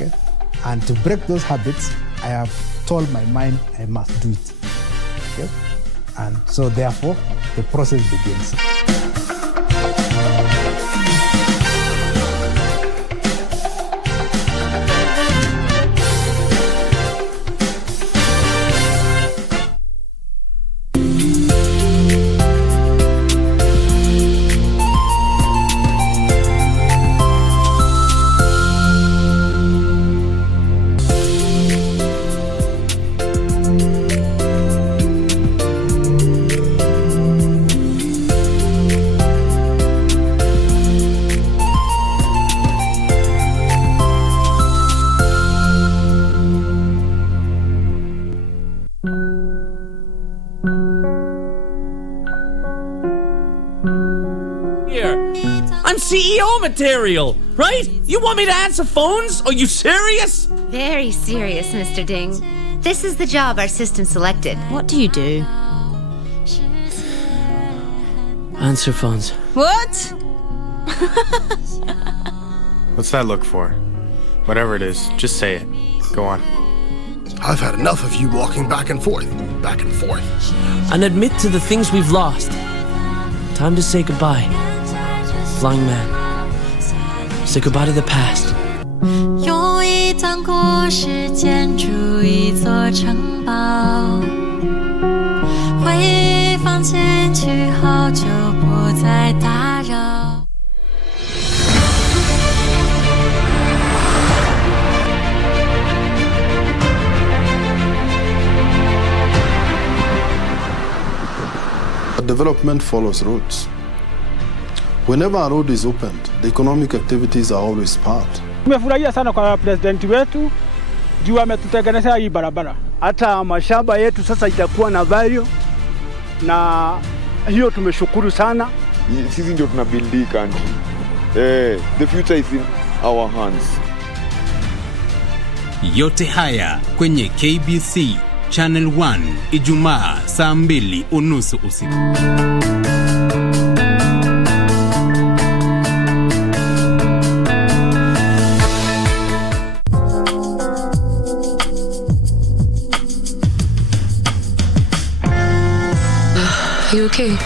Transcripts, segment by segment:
Okay? And to break those habits, I have told my mind I must do it. Okay? And so therefore, the process begins. I'm CEO material, right? You want me to answer phones? Are you serious? Very serious, Mr. Ding. This is the job our system selected. What do you do? Answer phones. What? What's that look for? Whatever it is, just say it. Go on. I've had enough of you walking back and forth. And admit to the things we've lost. Time to say goodbye. Flying man. Say goodbye to the past. 用一段故事建筑一座城堡，回忆放进去后就不再打扰。 Development follows roads. Whenever a road is opened, the economic activities are always part. Tumefurahia sana kwa president wetu juu ametutengenezea hii barabara. Hata mashamba yetu sasa itakuwa na value, na hiyo tumeshukuru sana. Sisi ndio tuna build hii country. The future is in our hands. Yote haya kwenye KBC Channel 1 Ijumaa saa 2:30 usiku. You okay?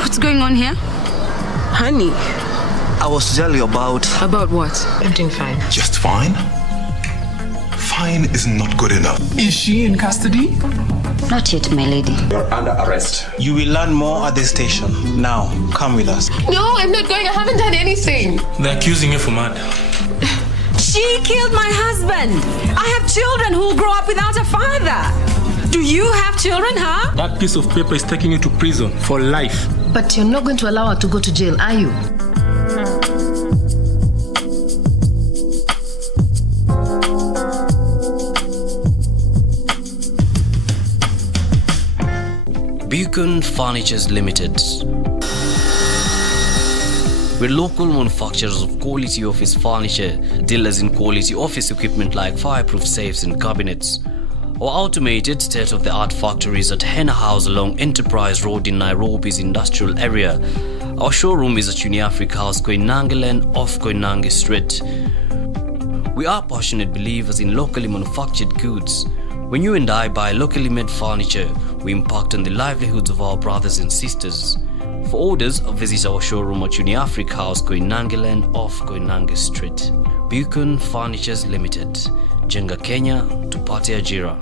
What's going on here? Honey. I was telling you about... About what? Everything fine. Just fine? Fine is not good enough. Is she in custody? Not yet, my lady. You're under arrest. You will learn more at the station. Now, come with us. No, I'm not going. I haven't done anything. They're accusing you for murder. She killed my husband. I have children who will grow up without a father. Do you have children, huh? That piece of paper is taking you to prison for life. But you're not going to allow her to go to jail, are you? Beacon Furnitures Limited. We're local manufacturers of quality office furniture, dealers in quality office equipment like fireproof safes and cabinets. Our automated state-of-the-art factories at Henna House along Enterprise Road in Nairobi's industrial area. Our showroom is at Uniafrica House, Koinange Lane off Koinange Street. We are passionate believers in locally manufactured goods. When you and I buy locally made furniture, we impact on the livelihoods of our brothers and sisters. For orders, visit our showroom at Uniafrica House, Koinange Lane off Koinange Street. Beacon Furnitures Limited. Jenga Kenya, tupate ajira.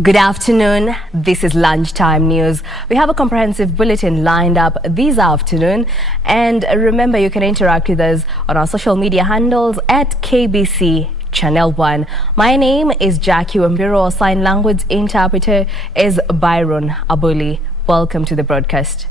Good afternoon. This is Lunchtime News. We have a comprehensive bulletin lined up this afternoon. And remember, you can interact with us on our social media handles at KBC Channel 1. My name is Jackie Wambiru. Our sign language interpreter is Byron Abuli. Welcome to the broadcast.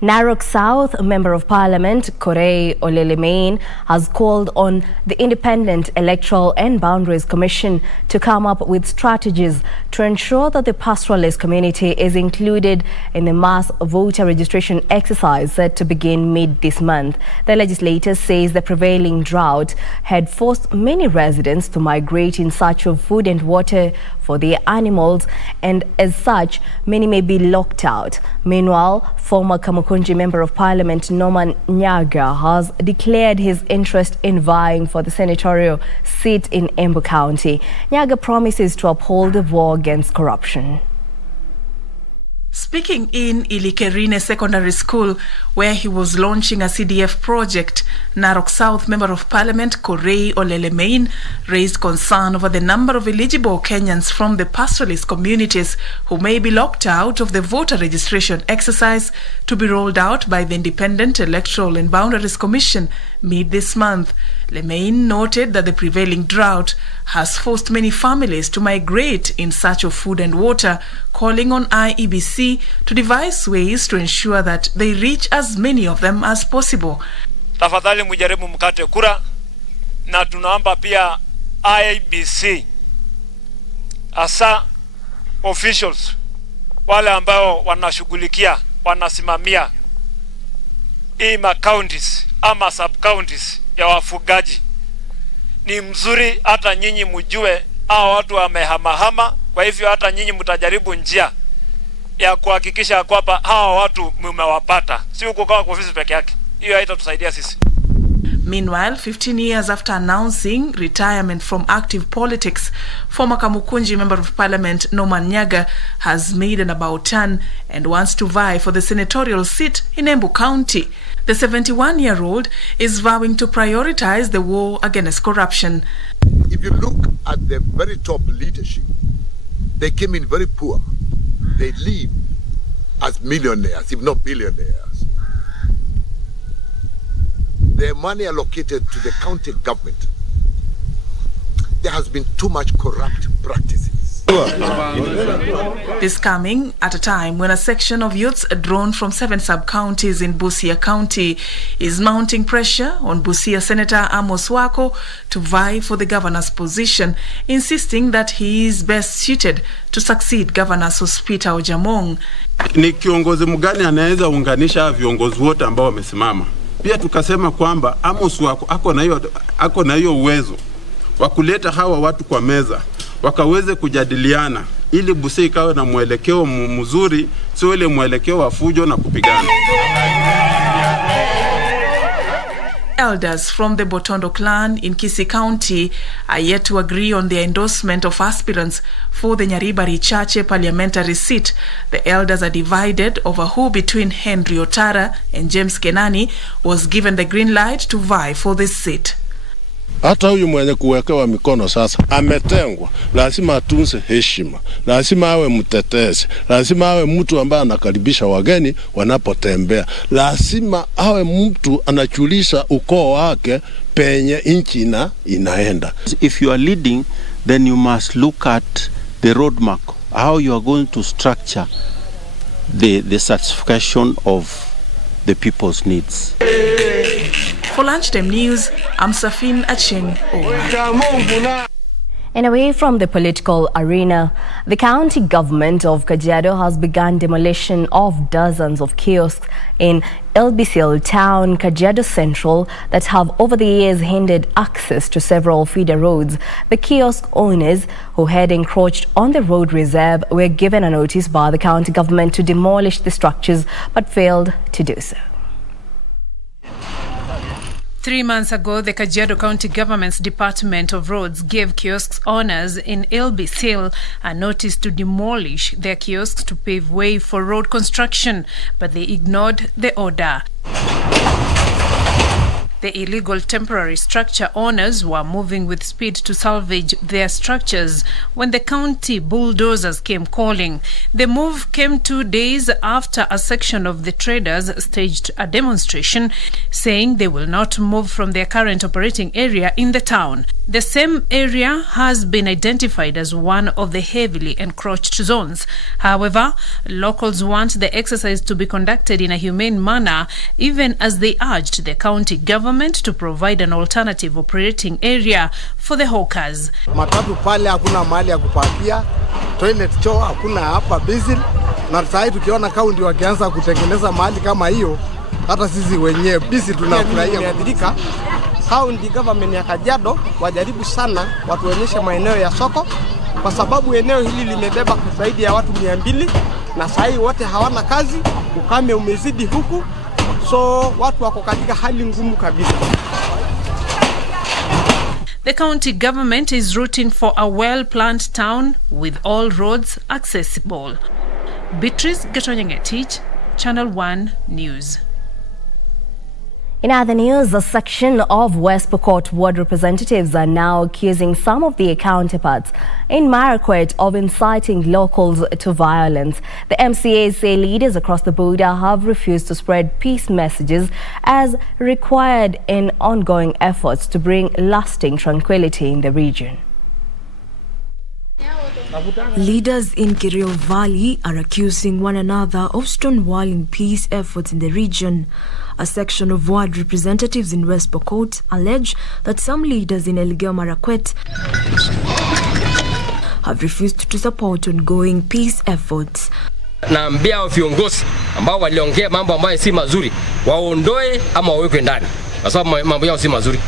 Narok South Member of Parliament Korey Olelemain has called on the Independent Electoral and Boundaries Commission to come up with strategies to ensure that the pastoralist community is included in the mass voter registration exercise set to begin mid this month. The legislator says the prevailing drought had forced many residents to migrate in search of food and water for their animals, and as such, many may be locked out. Meanwhile, former Kamukunji Member of Parliament Norman Nyaga has declared his interest in vying for the senatorial seat in Embu County. Nyaga promises to uphold the war against corruption. Speaking in Ilikerine Secondary School, where he was launching a CDF project, Narok South Member of Parliament Korey Olelemain raised concern over the number of eligible Kenyans from the pastoralist communities who may be locked out of the voter registration exercise to be rolled out by the Independent Electoral and Boundaries Commission mid this month. Lemain noted that the prevailing drought has forced many families to migrate in search of food and water, calling on IEBC to devise ways to ensure that they reach as many of them as possible. Tafadhali mujaribu mkate kura, na tunaomba pia IEBC asa officials wale ambao wanashughulikia, wanasimamia ima counties ama sub counties ya wafugaji. Ni mzuri hata nyinyi mjue hao watu wamehamahama, kwa hivyo hata nyinyi mtajaribu njia ya kuhakikisha kwamba hao watu mmewapata, si uko kwa ofisi peke yake. Hiyo haitatusaidia sisi. Meanwhile, 15 years after announcing retirement from active politics, former Kamukunji Member of Parliament Norman Nyaga has made an about turn and wants to vie for the senatorial seat in Embu County. The 71-year-old is vowing to prioritize the war against corruption. If you look at the very top leadership, they came in very poor. They live as millionaires, if not billionaires. The money allocated to the county government, there has been too much corrupt practices. This coming at a time when a section of youths drawn from 7 sub-counties in Busia County is mounting pressure on Busia Senator Amos Wako to vie for the governor's position, insisting that he is best suited to succeed Governor Sospita Ojamong. Ni kiongozi mgani anaweza unganisha viongozi wote ambao wamesimama? Pia tukasema kwamba Amos Wako ako na hiyo uwezo wa kuleta hawa watu kwa meza wakaweze kujadiliana ili Busia ikawe na mwelekeo mzuri, sio ile mwelekeo wa fujo na kupigana. Elders from the Botondo clan in Kisii County are yet to agree on their endorsement of aspirants for the Nyaribari Chache parliamentary seat. The elders are divided over who between Henry Otara and James Kenani was given the green light to vie for this seat. Hata huyu mwenye kuwekewa mikono sasa ametengwa, lazima atunze heshima, lazima awe mtetezi, lazima awe mtu ambaye anakaribisha wageni wanapotembea, lazima awe mtu anachulisha ukoo wake penye nchi inaenda. If you are leading, then you must look at the roadmap, how you are going to structure the satisfaction of the people's needs. For Lunchtime News, I'm Safin Acheng. And away from the political arena, the county government of Kajiado has begun demolition of dozens of kiosks in LBCL town, Kajiado Central, that have over the years hindered access to several feeder roads. The kiosk owners who had encroached on the road reserve were given a notice by the county government to demolish the structures, but failed to do so. 3 months ago, the Kajiado County Government's Department of Roads gave kiosks owners in LBCL a notice to demolish their kiosks to pave way for road construction, but they ignored the order. The illegal temporary structure owners were moving with speed to salvage their structures when the county bulldozers came calling. The move came 2 days after a section of the traders staged a demonstration saying they will not move from their current operating area in the town. The same area has been identified as one of the heavily encroached zones. However, locals want the exercise to be conducted in a humane manner, even as they urged the county government to provide an alternative operating area for the hawkers. Matatu pale hakuna mahali ya kupakia, toilet choo hakuna hapa Basil, na sasa tukiona kaunti wakianza kutengeneza mahali kama hiyo, hata sisi wenyewe bisi tunafurahia kuadhirika. County government ya Kajiado wajaribu sana watuonyeshe maeneo ya soko, kwa sababu eneo hili limebeba zaidi ya watu 200 na sasa wote hawana kazi, ukame umezidi huku, so watu wako katika hali ngumu kabisa. The county government is rooting for a well-planned town with all roads accessible. Beatrice Gatonyangetich, Channel 1 News. In other news, a section of West Pokot ward representatives are now accusing some of their counterparts in Marakwet of inciting locals to violence. The MCAs say leaders across the border have refused to spread peace messages as required in ongoing efforts to bring lasting tranquility in the region. Leaders in Kerio Valley are accusing one another of stonewalling peace efforts in the region. A section of ward representatives in West Pokot allege that some leaders in Elgeyo Marakwet have refused to support ongoing peace efforts. Naambia viongozi ambao waliongea mambo ambayo si mazuri waondoe ama wawekwe ndani, kwa sababu mambo yao si mazuri,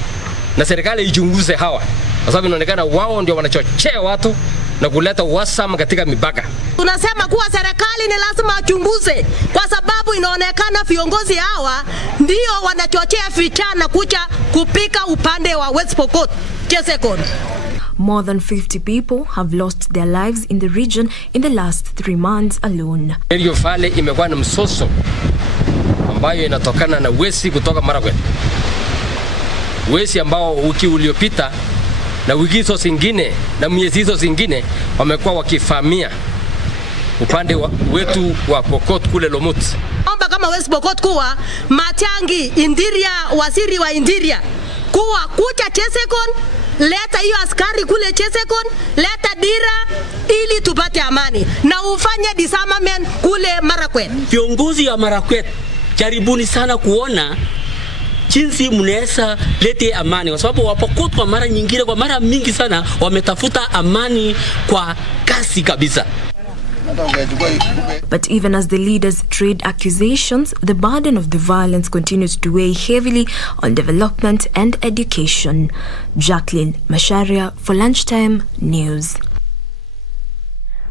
na serikali ichunguze hawa, kwa sababu inaonekana wao ndio wanachochea watu na kuleta uhasama katika mipaka. Tunasema kuwa serikali ni lazima achunguze, kwa sababu inaonekana viongozi hawa ndio wanachochea vijana kuja kupika upande wa West Pokot Chesekon. More than 50 people have lost their lives in the region in the last 3 months alone. Kerio Valley imekuwa na msoso ambayo inatokana na wezi kutoka Marakwet. Wezi ambao wiki uliopita na wiki hizo zingine na miezi hizo zingine wamekuwa wakifamia upande wetu wa Pokot kule Lomut. Omba kama West Pokot kuwa Matiangi Indiria, waziri wa Indiria kuwa kucha Chesekon, leta hiyo askari kule Chesekon, leta dira ili tupate amani na ufanye disarmament kule Marakwet. Viongozi wa Marakwet, jaribuni sana kuona jinsi mnaweza lete amani, kwa sababu Wapokot kwa mara nyingine, kwa mara mingi sana wametafuta amani kwa kasi kabisa. But even as the leaders trade accusations, the burden of the violence continues to weigh heavily on development and education. Jacqueline Masharia for Lunchtime News.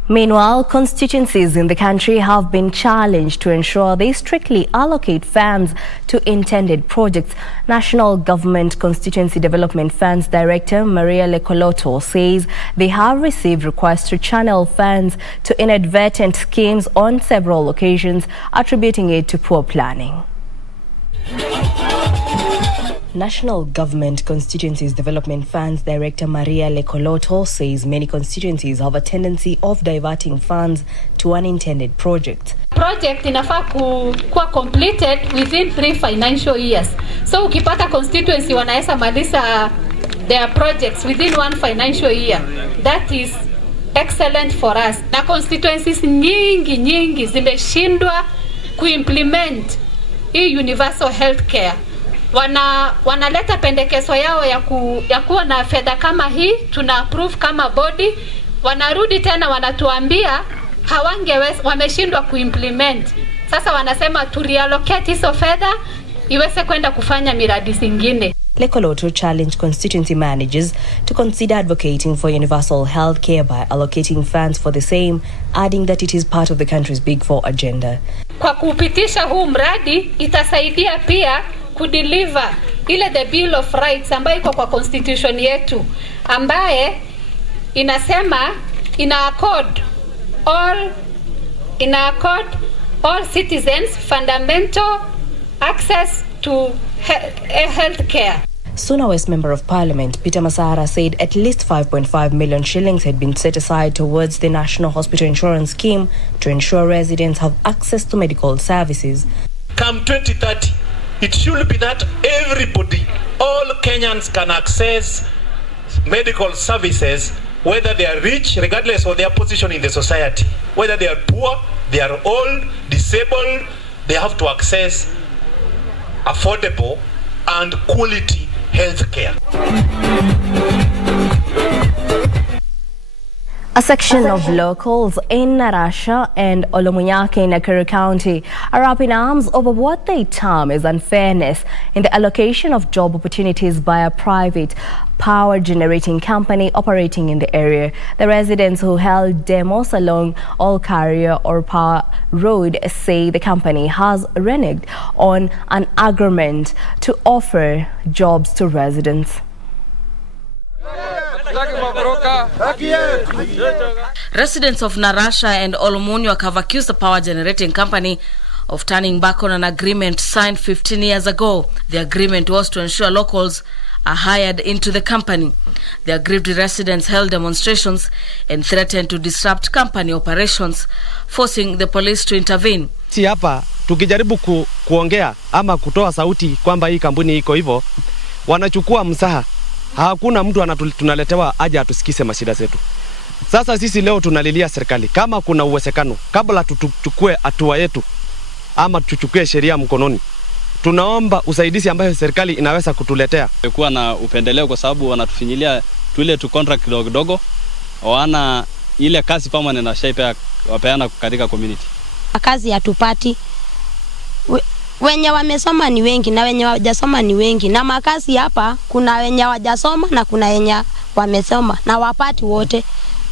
Meanwhile, constituencies in the country have been challenged to ensure they strictly allocate funds to intended projects. National Government Constituency Development Funds Director Maria Lekoloto says they have received requests to channel funds to inadvertent schemes on several occasions, attributing it to poor planning. National Government Constituencies Development Funds Director Maria Lekoloto says many constituencies have a tendency of diverting funds to unintended projects. Project inafaa kuwa completed within 3 financial years. So ukipata constituency wanaweza maliza their projects within 1 financial year. That is excellent for us. Na constituencies nyingi zimeshindwa kuimplement hii universal healthcare. Wanaleta pendekezo yao ya kuwa na fedha kama hii, tuna approve kama body, wanarudi tena wanatuambia wameshindwa kuimplement. Sasa wanasema to reallocate hizo fedha iweze kwenda kufanya miradi zingine. Lekoloto challenged constituency managers to consider advocating for universal health care by allocating funds for the same, adding that it is part of the country's Big Four agenda. Kwa kupitisha huu mradi itasaidia pia kudeliver ile the Bill of Rights ambayo iko kwa constitution yetu, ambaye inasema ina accord all citizens fundamental access to health care. Suna West Member of Parliament Peter Masara said at least 5.5 million shillings had been set aside towards the National Hospital Insurance Scheme to ensure residents have access to medical services. Come 2030, it should be that everybody, all Kenyans can access medical services, whether they are rich, regardless of their position in the society. Whether they are poor, they are old, disabled, they have to access affordable and quality health care. A section of locals in Narasha and Olomunyake in Nakuru County are up in arms over what they term as unfairness in the allocation of job opportunities by a private power generating company operating in the area. The residents who held demos along All Carrier or Power Road say the company has reneged on an agreement to offer jobs to residents. Residents of Narasha and Olomunyake have accused the power generating company of turning back on an agreement signed 15 years ago. The agreement was to ensure locals are hired into the company. The aggrieved residents held demonstrations and threatened to disrupt company operations, forcing the police to intervene. Si hapa tukijaribu kuongea ama kutoa sauti kwamba hii kampuni iko hivyo, wanachukua msaha. Hakuna mtu tunaletewa aje atusikise mashida zetu. Sasa sisi leo tunalilia serikali kama kuna uwezekano kabla tuchukue hatua yetu ama tuchukue sheria mkononi. Tunaomba usaidizi ambayo serikali inaweza kutuletea. Kulikuwa na upendeleo kwa sababu wanatufinyilia tule tu contract kidogo, wana ile kazi permanent na shape wapeana katika community. Kazi hatupati. Wenye wamesoma ni wengi na wenye hawajasoma ni wengi, na makazi hapa kuna wenye hawajasoma na kuna wenye wamesoma na wapati wote.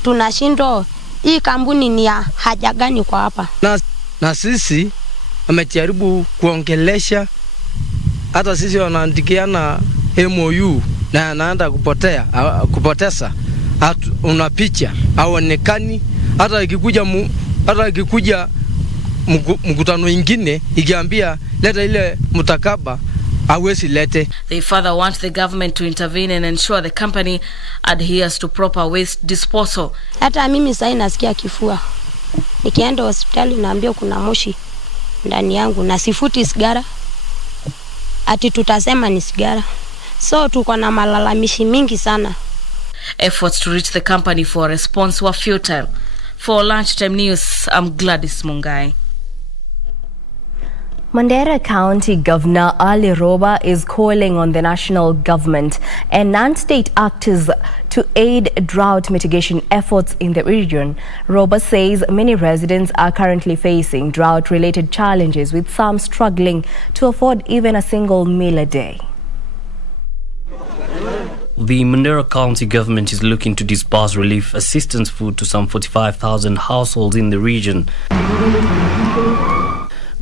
Tunashindwa hii kampuni ni ya haja gani kwa hapa? Na sisi wamejaribu kuongelesha, hata sisi wanaandikiana MOU na anaenda kupoteza una picha haonekani, hata ikikuja mkutano ingine ikiambia leta ile mtakaba hawezi lete. They further want the government to intervene and ensure the company adheres to proper waste disposal. Hata mimi sasa nasikia kifua. Nikienda hospitali naambia kuna moshi ndani yangu na sifuti sigara. Ati tutasema ni sigara. So tuko na malalamishi mingi sana. Efforts to reach the company for a response were futile. For Lunchtime News, I'm Gladys Mungai. Mandera County Governor Ali Roba is calling on the national government and non-state actors to aid drought mitigation efforts in the region. Roba says many residents are currently facing drought-related challenges, with some struggling to afford even a single meal a day. The Mandera County government is looking to disburse relief assistance food to some 45,000 households in the region.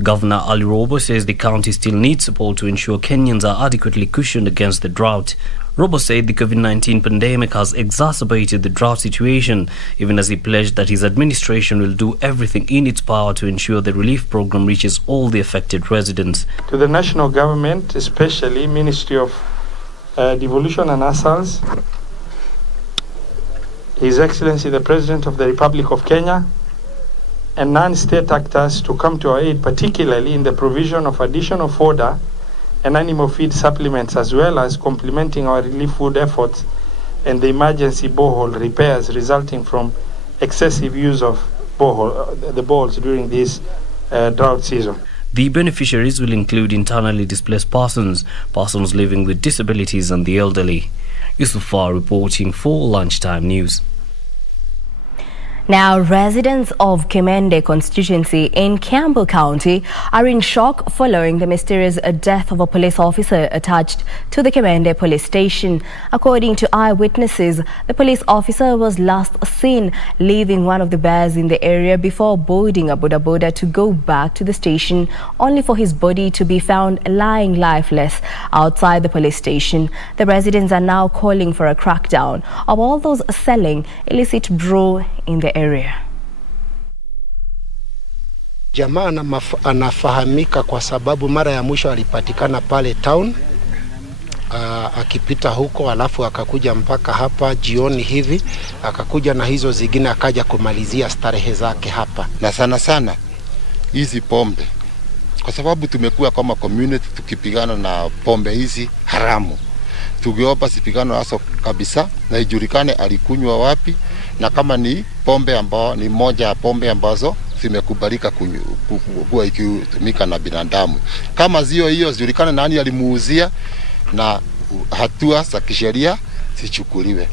Governor Ali Robo says the county still needs support to ensure Kenyans are adequately cushioned against the drought. Robo said the COVID-19 pandemic has exacerbated the drought situation, even as he pledged that his administration will do everything in its power to ensure the relief program reaches all the affected residents. To the national government, especially Ministry of Devolution and Asals, His Excellency the President of the Republic of Kenya, and non-state actors to come to our aid, particularly in the provision of additional fodder and animal feed supplements, as well as complementing our relief food efforts and the emergency borehole repairs resulting from excessive use of the boreholes during this drought season. The beneficiaries will include internally displaced persons, persons living with disabilities and the elderly. Yusufar reporting for Lunchtime News. Now, residents of Kimende constituency in Kiambu County are in shock following the mysterious death of a police officer attached to the Kimende police station. According to eyewitnesses, the police officer was last seen leaving one of the bars in the area before boarding a boda boda to go back to the station, only for his body to be found lying lifeless outside the police station. The residents are now calling for a crackdown of all those selling illicit brew in the area. Jamaa anafahamika kwa sababu mara ya mwisho alipatikana pale town akipita huko, alafu akakuja mpaka hapa jioni hivi, akakuja na hizo zingine akaja kumalizia starehe zake hapa. Na sana sana hizi pombe, kwa sababu tumekuwa kama community tukipigana na pombe hizi haramu. Tungeomba sipigano hasa kabisa na ijulikane alikunywa wapi, na kama ni pombe ambao ni moja ya pombe ambazo zimekubalika kuwa ikitumika na binadamu. Kama zio hiyo zijulikane nani alimuuzia na hatua za kisheria zichukuliwe.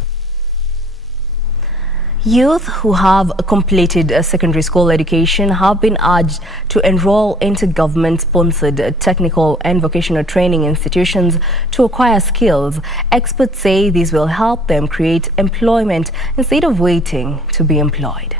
Youth who have completed a secondary school education have been urged to enroll into government-sponsored technical and vocational training institutions to acquire skills. Experts say this will help them create employment instead of waiting to be employed.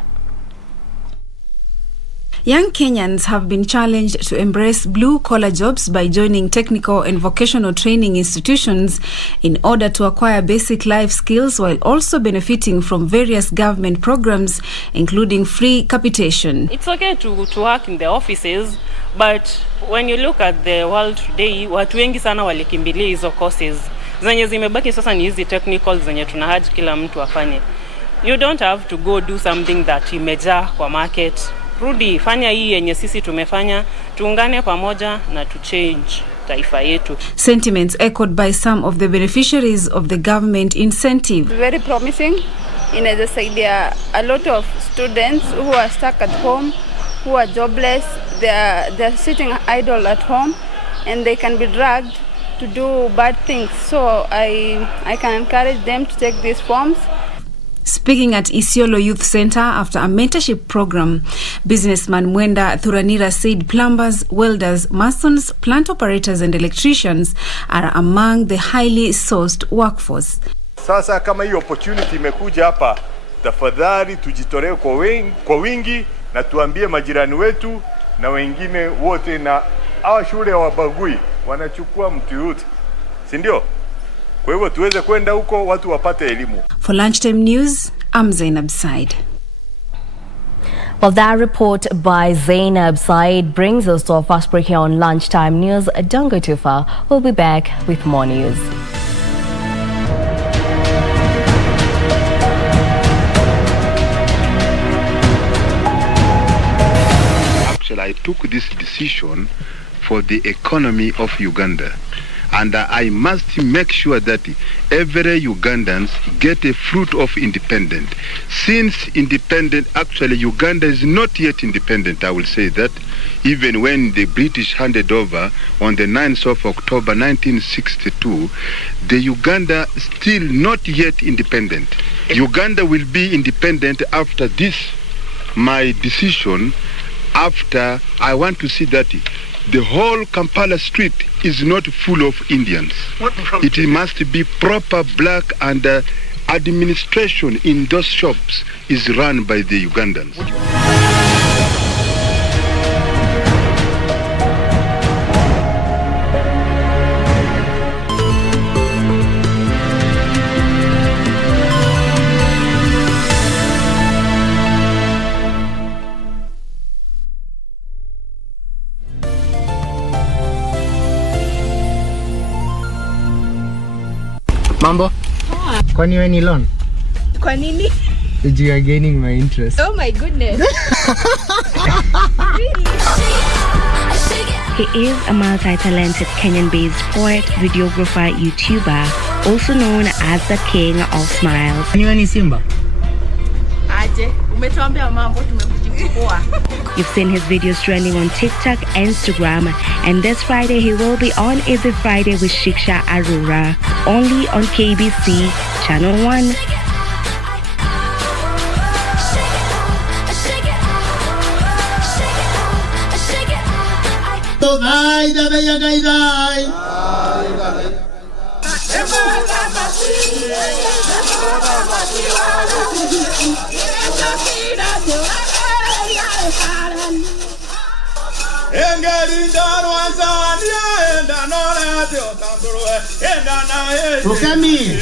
Young Kenyans have been challenged to embrace blue-collar jobs by joining technical and vocational training institutions in order to acquire basic life skills while also benefiting from various government programs, including free capitation. It's okay to work in the offices, but when you look at the world today, watu wengi sana walikimbilia hizo courses. Zenye zimebaki sasa ni hizi technical zenye tunahaji kila mtu afanye. You don't have to go do something that imejaa kwa market. Rudi, fanya hii yenye sisi tumefanya, tuungane pamoja na to change taifa yetu. Sentiments echoed by some of the beneficiaries of the government incentive. Very promising. Inawezasaidia a lot of students who are stuck at home, who are jobless, they're sitting idle at home and they can be dragged to do bad things. So I can encourage them to take these forms. Speaking at Isiolo Youth Center after a mentorship program, businessman Mwenda Thuranira said plumbers, welders, masons, plant operators and electricians are among the highly sourced workforce. Sasa kama hii opportunity imekuja hapa, tafadhali tujitolee kwa wingi na tuambie majirani wetu na wengine wote, na hawa shule hawabagui, wanachukua mtu yote, si ndio? Kwa hivyo tuweze kwenda huko watu wapate elimu. For Lunchtime News, I'm Zainab Said. Well, that report by Zainab Said brings us to our first break here on Lunchtime News. Don't go too far. We'll be back with more news. Actually, I took this decision for the economy of Uganda. And I must make sure that every Ugandans get a fruit of independence. Since actually Uganda is not yet independent, I will say that, even when the British handed over on the 9th of October 1962, the Uganda still not yet independent. Uganda will be independent after this, my decision, after I want to see that the whole Kampala street is not full of Indians. It must be proper black, and administration in those shops is run by the Ugandans. Mambo? Kwani wewe ni loan? Kwa nini? You are gaining my interest. Oh my goodness. He is a multi-talented Kenyan-based poet, videographer, YouTuber, also known as the King of Smiles. Kwani wewe ni Simba? Aje, umetuambia mambo tumekuchukua. You've seen his videos trending on TikTok, Instagram, and this Friday he will be on Every Friday with Shiksha Arora, only on KBC Channel 1. Ukami.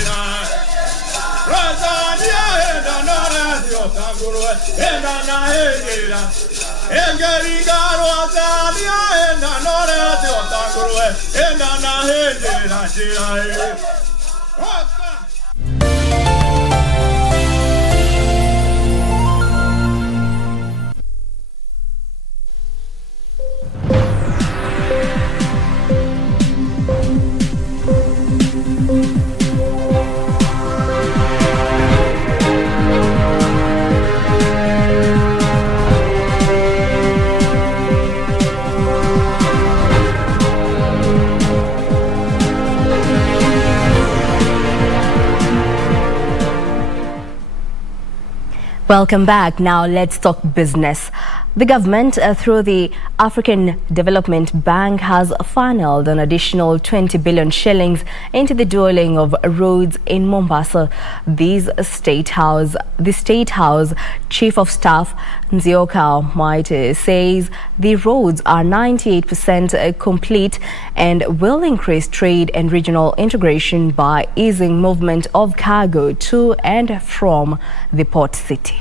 Welcome back. Now let's talk business. The government, through the African Development Bank, has funneled an additional 20 billion shillings into the dualling of roads in Mombasa. The State House Chief of Staff Nzioka Maite says the roads are 98% complete and will increase trade and regional integration by easing movement of cargo to and from the port city.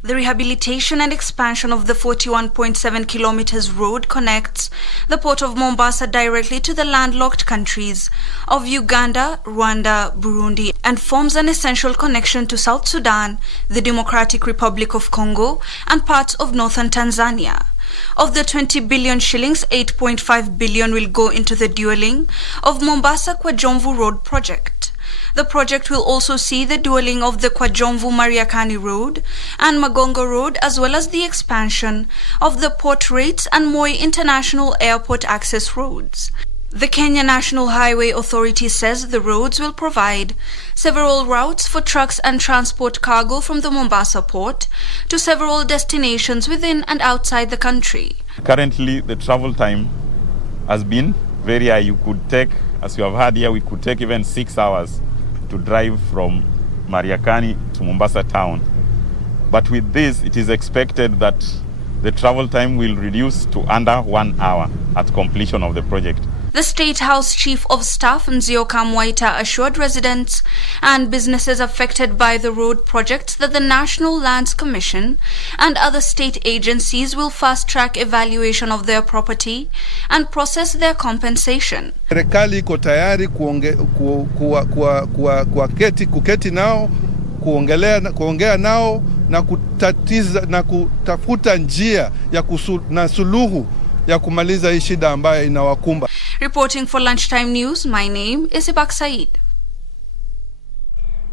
The rehabilitation and expansion of the 41.7 kilometers road connects the port of Mombasa directly to the landlocked countries of Uganda, Rwanda, Burundi, and forms an essential connection to South Sudan, the Democratic Republic of Congo, and parts of northern Tanzania. Of the 20 billion shillings, 8.5 billion will go into the dualling of Mombasa-Kwajomvu Road project. The project will also see the dualling of the Kwajomvu-Mariakani Road and Magongo Road, as well as the expansion of the port rates and Moi International Airport access roads. The Kenya National Highway Authority says the roads will provide several routes for trucks and transport cargo from the Mombasa port to several destinations within and outside the country. Currently, the travel time has been very high. You could take, as you have heard here, we could take even 6 hours to drive from Mariakani to Mombasa town. But with this, it is expected that the travel time will reduce to under 1 hour at completion of the project. The State House Chief of Staff Nzioka Mwaita assured residents and businesses affected by the road projects that the National Lands Commission and other state agencies will fast-track evaluation of their property and process their compensation. Serikali iko tayari kuketi nao, kuongea nao na kutafuta njia na suluhu ya kumaliza hii shida ambayo inawakumba. Reporting for Lunchtime News, my name is Ibak Said.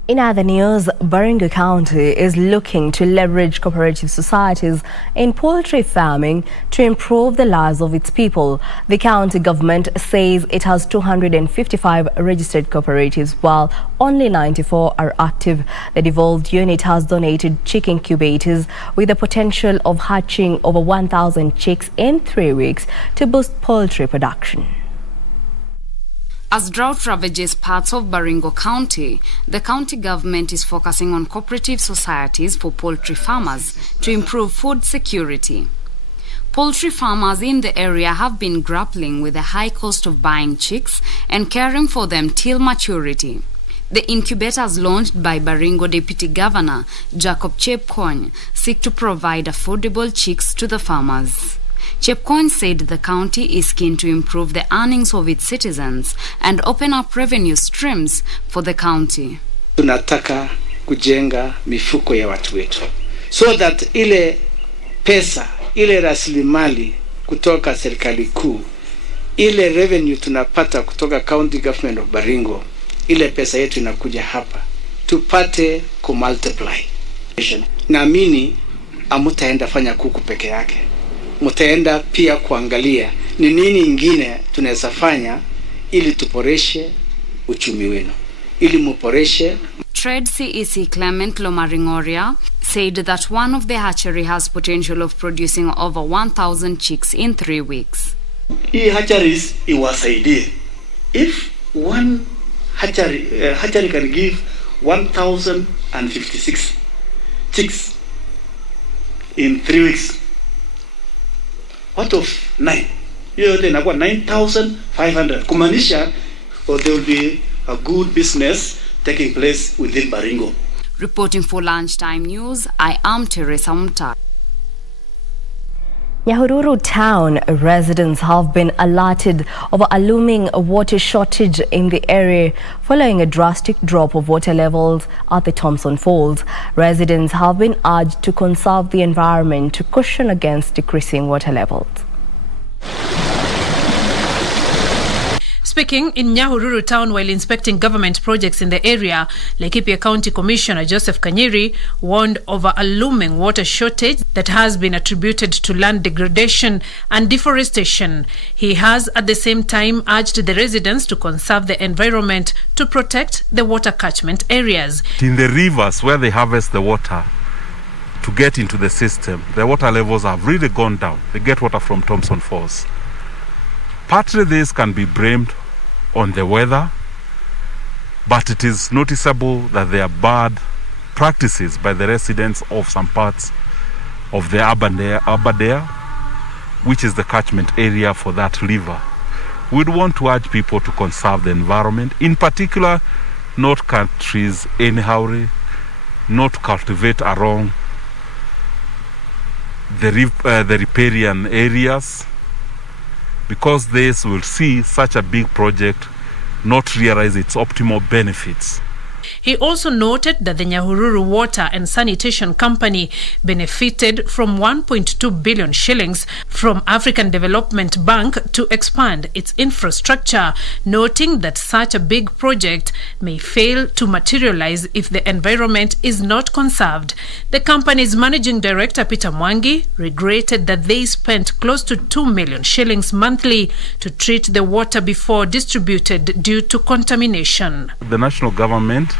In other news, Baringo County is looking to leverage cooperative societies in poultry farming to improve the lives of its people. The county government says it has 255 registered cooperatives, while only 94 are active. The devolved unit has donated chicken incubators with the potential of hatching over 1,000 chicks in 3 weeks to boost poultry production. As drought ravages parts of Baringo County, the county government is focusing on cooperative societies for poultry farmers to improve food security. Poultry farmers in the area have been grappling with the high cost of buying chicks and caring for them till maturity. The incubators launched by Baringo Deputy Governor Jacob Chepkony seek to provide affordable chicks to the farmers. Chepkony said the county is keen to improve the earnings of its citizens and open up revenue streams for the county. Tunataka kujenga mifuko ya watu wetu so that ile pesa, ile rasilimali kutoka serikali kuu, ile revenue tunapata kutoka county government of Baringo, ile pesa yetu inakuja hapa tupate kumultiply. Naamini amutaenda fanya kuku peke yake, mutaenda pia kuangalia ni nini ingine tunaweza fanya ili tuporeshe uchumi wenu, ili muporeshe. Trade CEC Clement Lomaringoria said that one of the hatchery has potential of producing over 1,000 chicks in 3 weeks. Hii hatcheries iwasaidie. If one hatchery can give 1,056 chicks in 3 weeks, out of 9, hiyo yote inakuwa 9,500. Kumaanisha there will be a good business taking place within Baringo. Reporting for Lunchtime News, I am Teresa Mta. Nyahururu town residents have been alerted of a looming water shortage in the area following a drastic drop of water levels at the Thompson Falls. Residents have been urged to conserve the environment to cushion against decreasing water levels. Speaking in Nyahururu town while inspecting government projects in the area, Laikipia County Commissioner Joseph Kanyiri warned over a looming water shortage that has been attributed to land degradation and deforestation. He has at the same time urged the residents to conserve the environment to protect the water catchment areas. In the rivers where they harvest the water to get into the system, the water levels have really gone down. They get water from Thompson Falls. Partly this can be blamed on the weather, but it is noticeable that there are bad practices by the residents of some parts of the Aberdare, which is the catchment area for that river. We'd want to urge people to conserve the environment, in particular not cut trees anyhow, not cultivate along the riparian areas, because this will see such a big project not realize its optimal benefits. He also noted that the Nyahururu Water and Sanitation Company benefited from 1.2 billion shillings from African Development Bank to expand its infrastructure, noting that such a big project may fail to materialize if the environment is not conserved. The company's managing director, Peter Mwangi, regretted that they spent close to 2 million shillings monthly to treat the water before distributed due to contamination. The national government,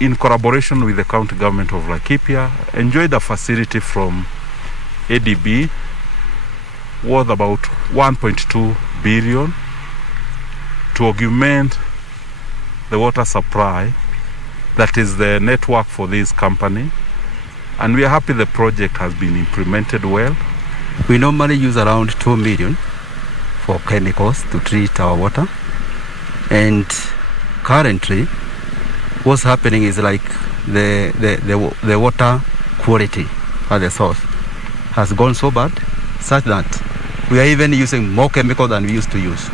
in collaboration with the county government of Laikipia, enjoyed a facility from ADB worth about 1.2 billion to augment the water supply that is the network for this company, and we are happy the project has been implemented well. We normally use around 2 million for chemicals to treat our water, and currently what's happening is like the water quality at the source has gone so bad such that we are even using more chemicals than we used to use.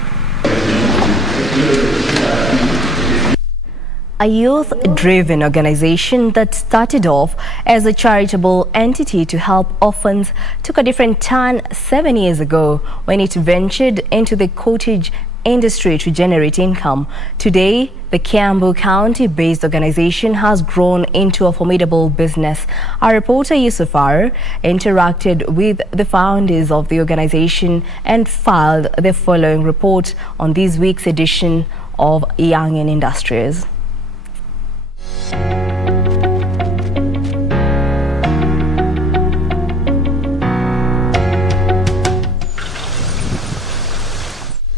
A youth-driven organization that started off as a charitable entity to help orphans took a different turn 7 years ago when it ventured into the cottage industry to generate income. Today, the Kiambu County-based organization has grown into a formidable business. Our reporter Yusufar interacted with the founders of the organization and filed the following report on this week's edition of Young in Industries.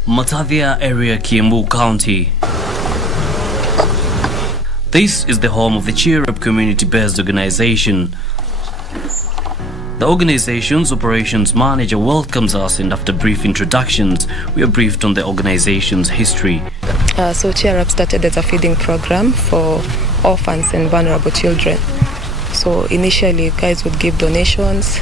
Matavia area, Kiambu County. This is the home of the Cheer Up community-based organization. The organization's operations manager welcomes us, and after brief introductions, we are briefed on the organization's history. So Cheer Up started as a feeding program for orphans and vulnerable children. So initially guys would give donations,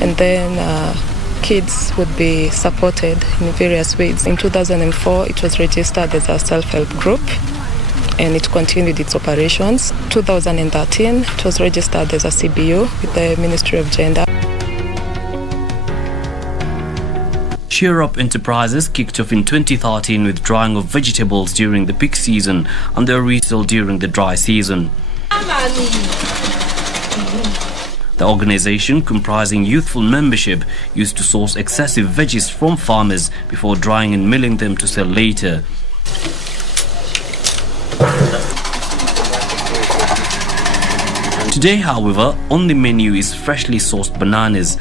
and then kids would be supported in various ways. In 2004, it was registered as a self-help group, and it continued its operations. 2013, it was registered as a CBO with the Ministry of Gender. Cheer Up Enterprises kicked off in 2013 with drying of vegetables during the peak season and their resale during the dry season. The organization, comprising youthful membership, used to source excessive veggies from farmers before drying and milling them to sell later. Today, however, on the menu is freshly sourced bananas.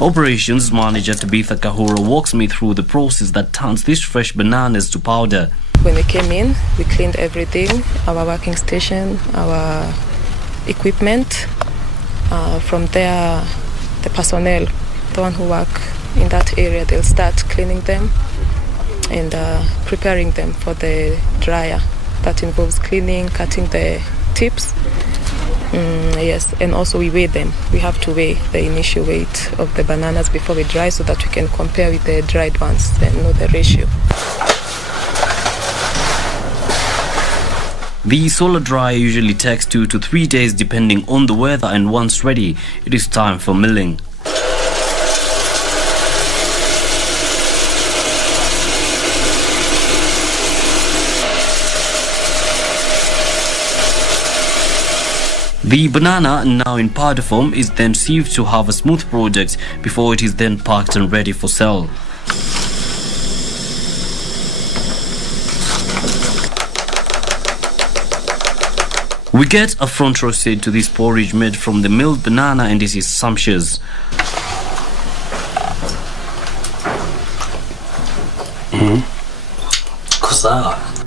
Operations manager Tabitha Kahura walks me through the process that turns these fresh bananas to powder. When we came in, we cleaned everything, our working station, our equipment. From there, the personnel, the one who work in that area, they'll start cleaning them and preparing them for the dryer. That involves cleaning, cutting the tips. Yes, and also we weigh them. We have to weigh the initial weight of the bananas before we dry so that we can compare with the dried ones and know the ratio. The solar dryer usually takes 2 to 3 days depending on the weather, and once ready, it is time for milling. The banana, now in powder form, is then sieved to have a smooth product before it is then packed and ready for sale. We get a front row seat to this porridge made from the milled banana, and this is sumptuous.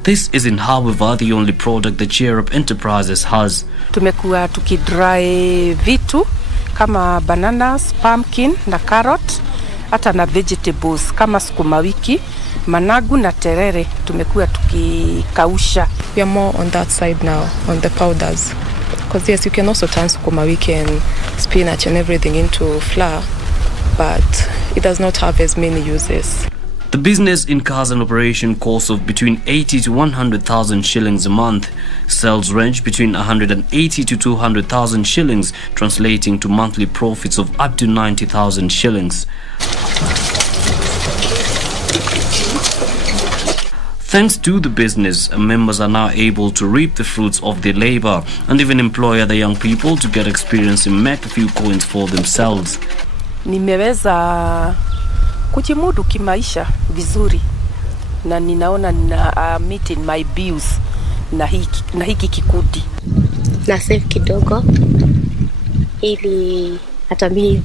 This isn't, however, the only product that Cheer Up Enterprises has. Tumekuwa tukidry vitu kama bananas, pumpkin na carrot, hata na vegetables kama sukuma wiki, managu na terere tumekuwa tukikausha. We are more on that side now, on the powders. Because yes, you can also turn sukuma wiki and spinach and everything into flour, but it does not have as many uses. The business incurs an operation cost of between 80 to 100,000 shillings a month. Sales range between 180 to 200,000 shillings, translating to monthly profits of up to 90,000 shillings. Thanks to the business, members are now able to reap the fruits of their labor and even employ other young people to get experience and make a few coins for themselves. Nimeweza kujimudu kimaisha vizuri na ninaona nina meeting my bills na hiki kikundi. Na save kidogo ili hata mimi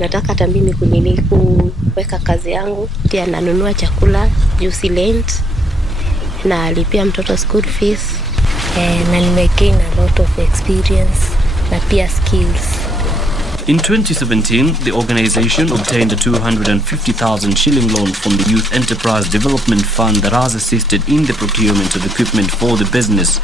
nataka hata mimi kuweka kazi yangu, pia nanunua chakula, juice lent, na alipia mtoto school fees, na nimegain a lot of experience na pia skills. In 2017, the organization obtained a 250,000 shilling loan from the Youth Enterprise Development Fund that has assisted in the procurement of equipment for the business.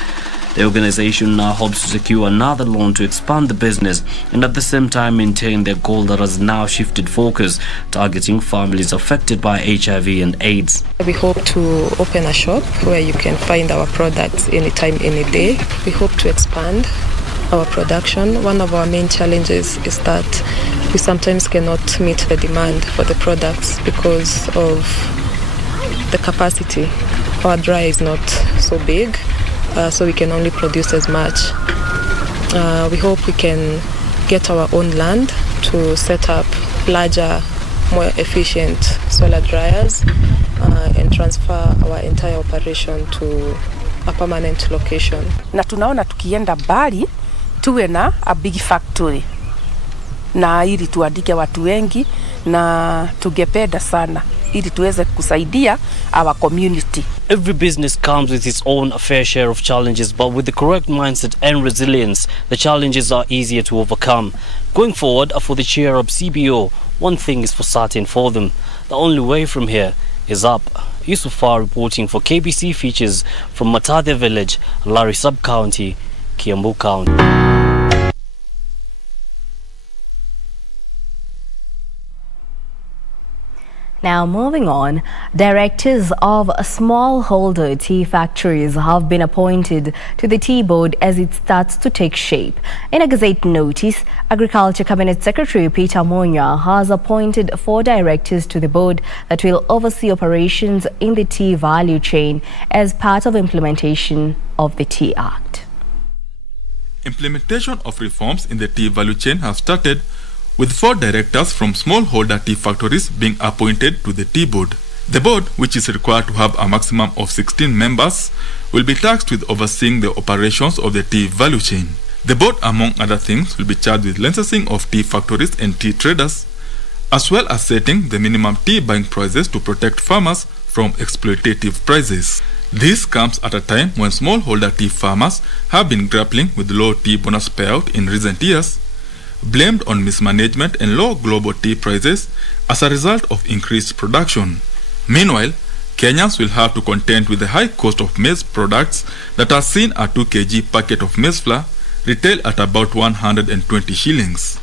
The organization now hopes to secure another loan to expand the business and at the same time maintain their goal that has now shifted focus, targeting families affected by HIV and AIDS. We hope to open a shop where you can find our products anytime, any day. We hope to expand our production. One of our main challenges is that we sometimes cannot meet the demand for the products because of the capacity. Our dryer is not so big, so we can only produce as much. We hope we can get our own land to set up larger, more efficient solar dryers and transfer our entire operation to a permanent location. Na tunaona tukienda mbali tuwe na a big factory na ili tuandike watu wengi, na tungependa sana ili tuweze kusaidia our community. Every business comes with its own fair share of challenges, but with the correct mindset and resilience, the challenges are easier to overcome. Going forward, for the Cheer Up CBO, one thing is for certain for them: the only way from here is up. Yusufar reporting for KBC Features from Matadhe Village, Lari Sub-County, Kiambu County. Now moving on, directors of smallholder tea factories have been appointed to the tea board as it starts to take shape. In a Gazette notice, Agriculture Cabinet Secretary Peter Monya has appointed 4 directors to the board that will oversee operations in the tea value chain as part of implementation of the Tea Act. Implementation of reforms in the tea value chain has started, with 4 directors from smallholder tea factories being appointed to the tea board. The board, which is required to have a maximum of 16 members, will be tasked with overseeing the operations of the tea value chain. The board, among other things, will be charged with licensing of tea factories and tea traders, as well as setting the minimum tea buying prices to protect farmers from exploitative prices. This comes at a time when smallholder tea farmers have been grappling with low tea bonus payout in recent years, blamed on mismanagement and low global tea prices as a result of increased production. Meanwhile, Kenyans will have to contend with the high cost of maize products that are seen a 2 kg packet of maize flour retail at about 120 shillings.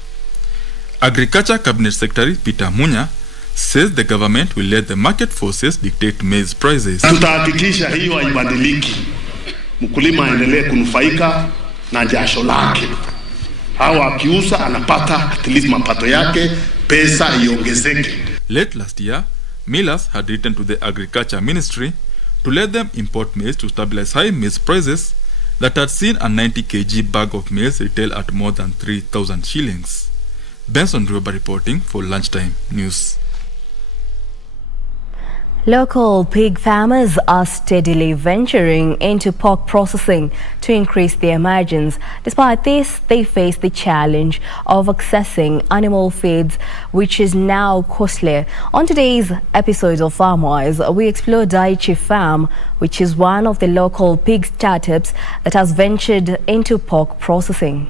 Agriculture Cabinet Secretary Peter Munya says the government will let the market forces dictate maize prices. Tutahakikisha hiyo haibadiliki. Mkulima aendelee kunufaika na jasho lake. Hawa akiuza anapata at least mapato yake, pesa iongezeke. Late last year, millers had written to the Agriculture Ministry to let them import maize to stabilize high maize prices that had seen a 90 kg bag of maize retail at more than 3,000 shillings. Benson Rioba reporting for Lunchtime News. Local pig farmers are steadily venturing into pork processing to increase their margins. Despite this, they face the challenge of accessing animal feeds, which is now costly. On today's episode of Farmwise, we explore Daichi Farm, which is one of the local pig startups that has ventured into pork processing.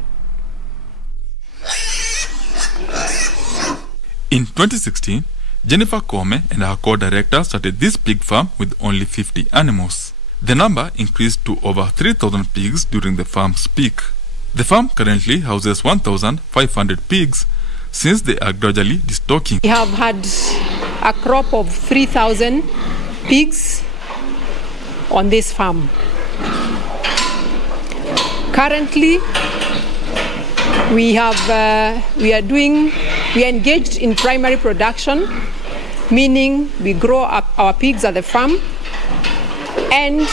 In 2016, Jennifer Kome and her co-director started this pig farm with only 50 animals. The number increased to over 3,000 pigs during the farm's peak. The farm currently houses 1,500 pigs since they are gradually destocking. We have had a crop of 3,000 pigs on this farm. Currently, we are engaged in primary production, meaning we grow up our pigs at the farm, and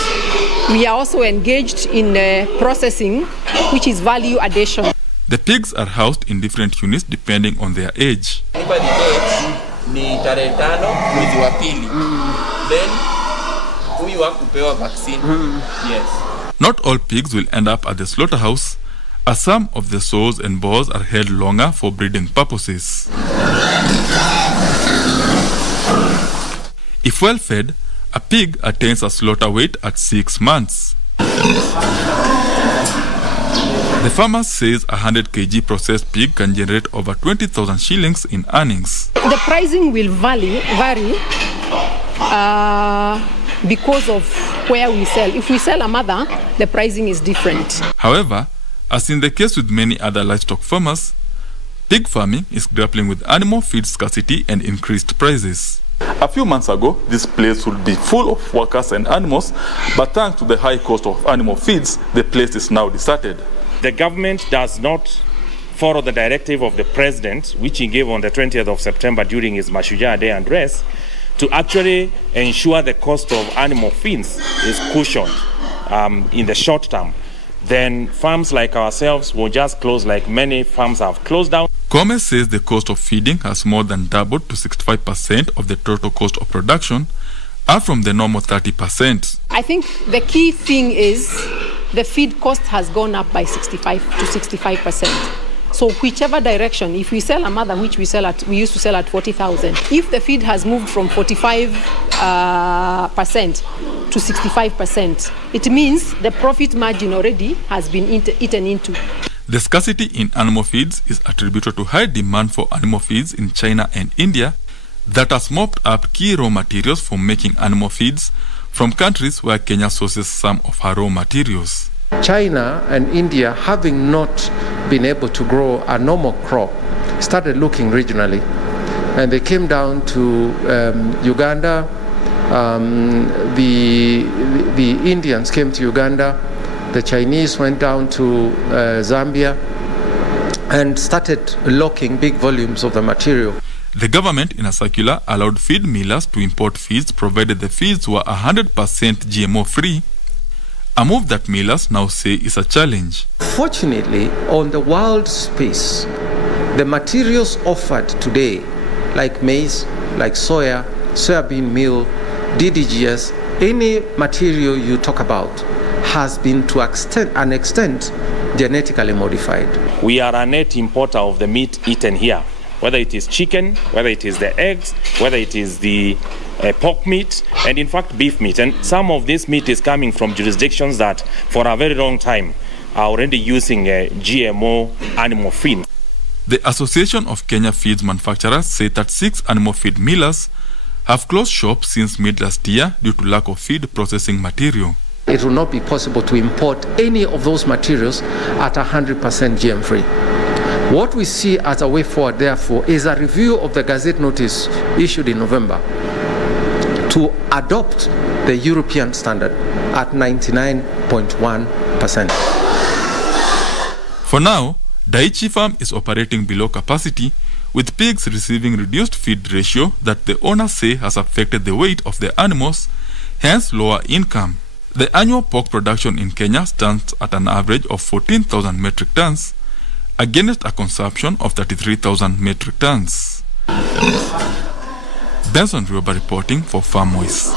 we are also engaged in processing, which is value addition. The pigs are housed in different units depending on their age. Not all pigs will end up at the slaughterhouse, as some of the sows and boars are held longer for breeding purposes. If well fed, a pig attains a slaughter weight at 6 months. The farmer says a 100 kg processed pig can generate over 20,000 shillings in earnings. The pricing will vary because of where we sell. If we sell a mother, the pricing is different. However, as in the case with many other livestock farmers, pig farming is grappling with animal feed scarcity and increased prices. A few months ago, this place would be full of workers and animals, but thanks to the high cost of animal feeds, the place is now deserted. The government does not follow the directive of the president, which he gave on the 20th of September during his Mashujaa Day address, to actually ensure the cost of animal feeds is cushioned in the short term. Then farms like ourselves will just close, like many farms have closed down. Kome says the cost of feeding has more than doubled to 65% of the total cost of production, up from the normal 30%. I think the key thing is the feed cost has gone up by 65 to 65%. So whichever direction, if we sell a mother, which we used to sell at 40,000, if the feed has moved from 45% to 65%, it means the profit margin already has been eaten into. The scarcity in animal feeds is attributed to high demand for animal feeds in China and India that has mopped up key raw materials for making animal feeds from countries where Kenya sources some of her raw materials. China and India, having not been able to grow a normal crop, started looking regionally, and they came down to Uganda. The Indians came to Uganda. The Chinese went down to Zambia and started locking big volumes of the material. The government, in a circular, allowed feed millers to import feeds provided the feeds were 100% GMO-free, a move that millers now say is a challenge. Fortunately, on the world space, the materials offered today, like maize, like soya, soybean meal, DDGS, any material you talk about has been to an extent genetically modified. We are a net importer of the meat eaten here, whether it is chicken, whether it is the eggs, whether it is the pork meat, and in fact beef meat. And some of this meat is coming from jurisdictions that for a very long time are already using GMO animal feed. The Association of Kenya Feeds Manufacturers say that 6 animal feed millers have closed shop since mid last year due to lack of feed processing material. It will not be possible to import any of those materials at 100% GM free. What we see as a way forward, therefore, is a review of the Gazette notice issued in November to adopt the European standard at 99.1%. For now, Daiichi Farm is operating below capacity, with pigs receiving reduced feed ratio that the owners say has affected the weight of the animals, hence lower income. The annual pork production in Kenya stands at an average of 14,000 metric tons, against a consumption of 33,000 metric tons. Benson Rioba reporting for FarmWays.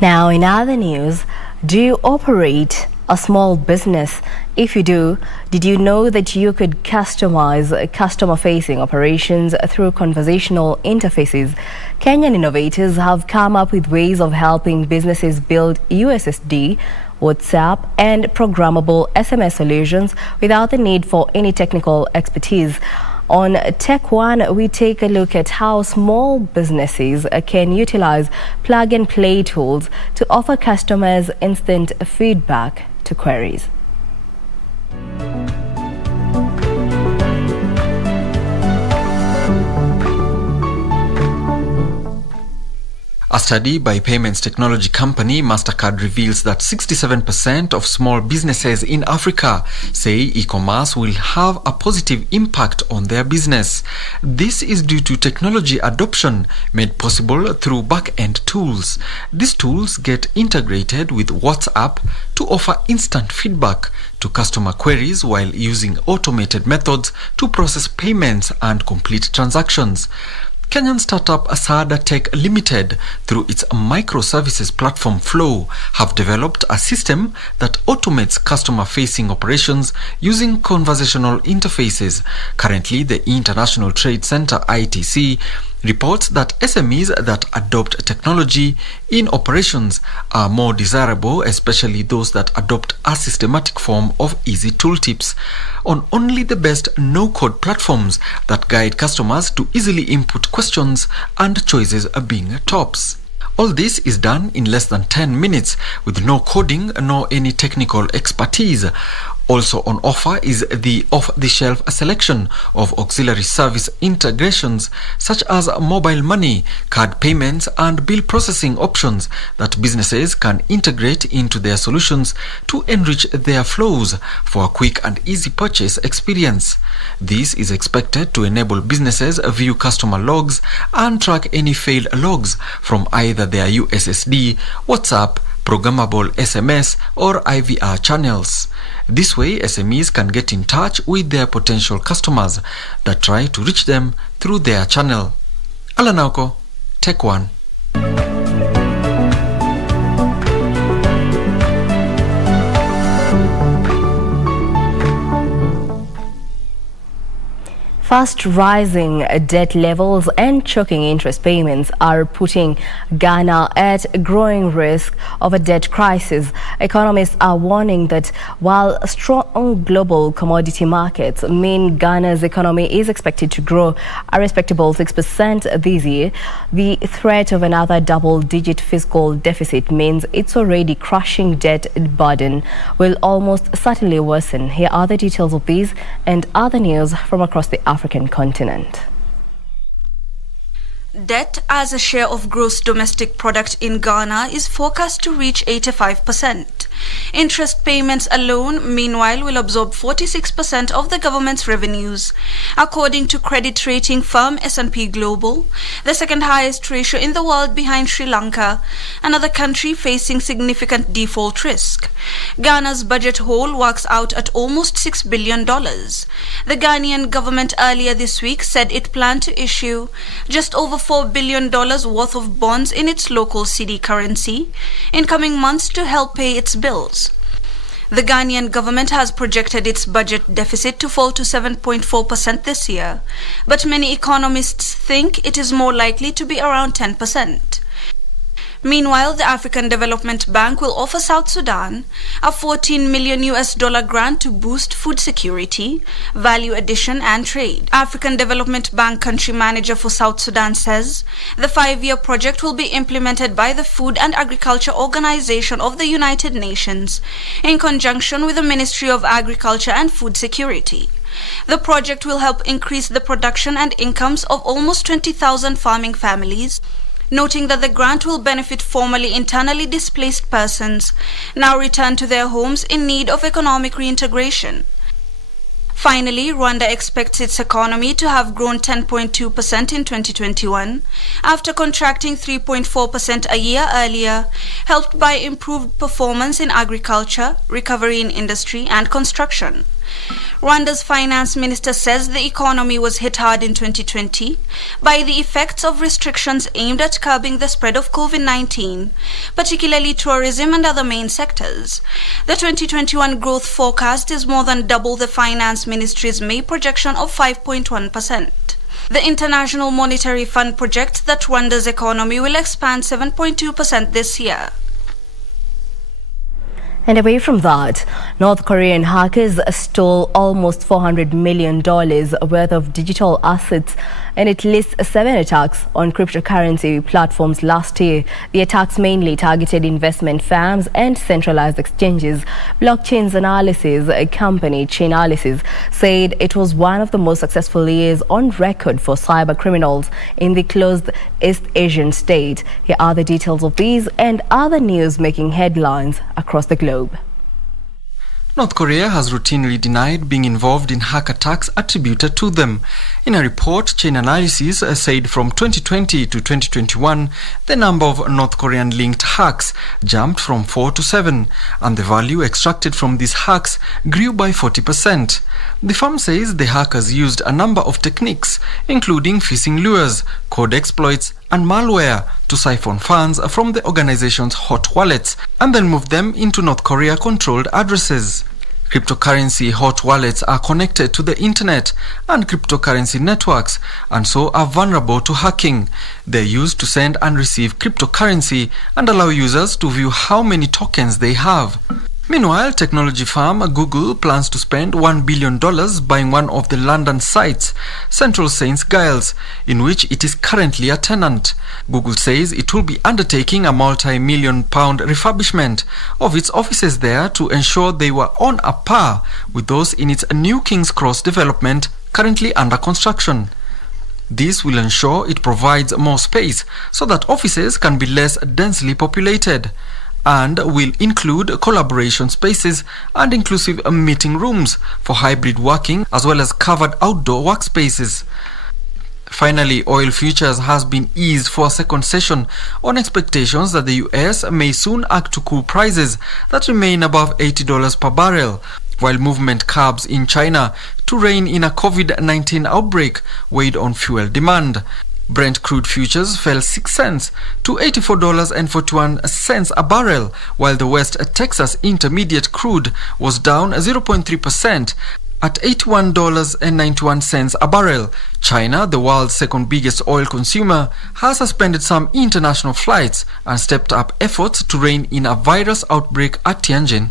Now, in other news, do you operate a small business? If you do, did you know that you could customize customer-facing operations through conversational interfaces? Kenyan innovators have come up with ways of helping businesses build USSD, WhatsApp, and programmable SMS solutions without the need for any technical expertise. On Tech One, we take a look at how small businesses can utilize plug-and-play tools to offer customers instant feedback to queries. A study by payments technology company MasterCard reveals that 67% of small businesses in Africa say e-commerce will have a positive impact on their business. This is due to technology adoption made possible through back-end tools. These tools get integrated with WhatsApp to offer instant feedback to customer queries while using automated methods to process payments and complete transactions. Kenyan startup Asada Tech Limited, through its microservices platform Flow, have developed a system that automates customer-facing operations using conversational interfaces. Currently, the International Trade Center (ITC) reports that SMEs that adopt technology in operations are more desirable, especially those that adopt a systematic form of easy tooltips on only the best no-code platforms that guide customers to easily input questions and choices being tops. All this is done in less than 10 minutes with no coding nor any technical expertise. Also on offer is the off-the-shelf selection of auxiliary service integrations such as mobile money, card payments, and bill processing options that businesses can integrate into their solutions to enrich their flows for a quick and easy purchase experience. This is expected to enable businesses view customer logs and track any failed logs from either their USSD, WhatsApp, programmable SMS, or IVR channels. This way, SMEs can get in touch with their potential customers that try to reach them through their channel. Alanauko, Tech One. Fast rising debt levels and choking interest payments are putting Ghana at growing risk of a debt crisis. Economists are warning that while strong global commodity markets mean Ghana's economy is expected to grow a respectable 6% this year, the threat of another double-digit fiscal deficit means its already crushing debt burden will almost certainly worsen. Here are the details of these and other news from across the African continent. Debt as a share of gross domestic product in Ghana is forecast to reach 85%. Interest payments alone, meanwhile, will absorb 46% of the government's revenues. According to credit rating firm S&P Global, the second highest ratio in the world behind Sri Lanka, another country facing significant default risk. Ghana's budget hole works out at almost $6 billion. The Ghanaian government earlier this week said it planned to issue just over $4 billion worth of bonds in its local cedi currency in coming months to help pay its bills. The Ghanaian government has projected its budget deficit to fall to 7.4% this year, but many economists think it is more likely to be around 10%. Meanwhile, the African Development Bank will offer South Sudan a $14 million grant to boost food security, value addition and trade. African Development Bank country manager for South Sudan says the 5-year project will be implemented by the Food and Agriculture Organization of the United Nations in conjunction with the Ministry of Agriculture and Food Security. The project will help increase the production and incomes of almost 20,000 farming families, noting that the grant will benefit formerly internally displaced persons now returned to their homes in need of economic reintegration. Finally, Rwanda expects its economy to have grown 10.2% in 2021 after contracting 3.4% a year earlier, helped by improved performance in agriculture, recovery in industry and construction. Rwanda's finance minister says the economy was hit hard in 2020 by the effects of restrictions aimed at curbing the spread of COVID-19, particularly tourism and other main sectors. The 2021 growth forecast is more than double the finance ministry's May projection of 5.1%. The International Monetary Fund projects that Rwanda's economy will expand 7.2% this year. And away from that, North Korean hackers stole almost $400 million worth of digital assets in at least 7 attacks on cryptocurrency platforms last year. The attacks mainly targeted investment firms and centralized exchanges. Blockchain's analysis company Chainalysis said it was one of the most successful years on record for cyber criminals in the closed East Asian state. Here are the details of these and other news making headlines across the globe. North Korea has routinely denied being involved in hack attacks attributed to them. In a report, Chainalysis said from 2020 to 2021, the number of North Korean-linked hacks jumped from 4 to 7, and the value extracted from these hacks grew by 40%. The firm says the hackers used a number of techniques, including phishing lures, code exploits, and malware to siphon funds from the organization's hot wallets and then move them into North Korea-controlled addresses. Cryptocurrency hot wallets are connected to the internet and cryptocurrency networks and so are vulnerable to hacking. They're used to send and receive cryptocurrency and allow users to view how many tokens they have. Meanwhile, technology firm Google plans to spend $1 billion buying one of the London sites, Central Saint Giles, in which it is currently a tenant. Google says it will be undertaking a multi-million-pound refurbishment of its offices there to ensure they were on a par with those in its new King's Cross development currently under construction. This will ensure it provides more space so that offices can be less densely populated, and will include collaboration spaces and inclusive meeting rooms for hybrid working as well as covered outdoor workspaces. Finally, oil futures has been eased for a second session on expectations that the US may soon act to cool prices that remain above $80 per barrel, while movement curbs in China to rein in a COVID-19 outbreak weighed on fuel demand. Brent crude futures fell 6 cents to $84.41 a barrel, while the West Texas Intermediate crude was down 0.3% at $81.91 a barrel. China, the world's second biggest oil consumer, has suspended some international flights and stepped up efforts to rein in a virus outbreak at Tianjin.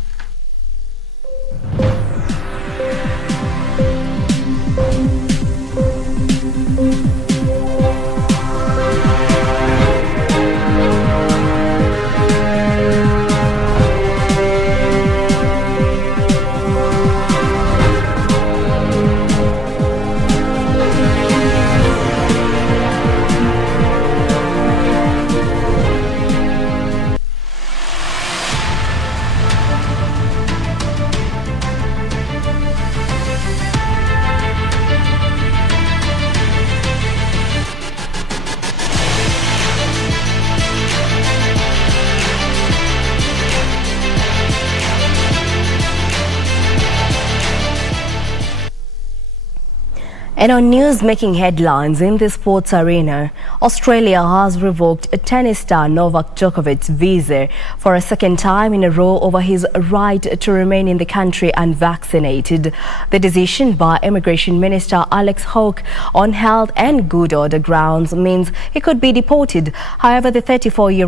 And on news making headlines in the sports arena, Australia has revoked tennis star Novak Djokovic's visa for a second time in a row over his right to remain in the country unvaccinated. The decision by Immigration Minister Alex Hawke on health and good order grounds means he could be deported. However, the 34-year-old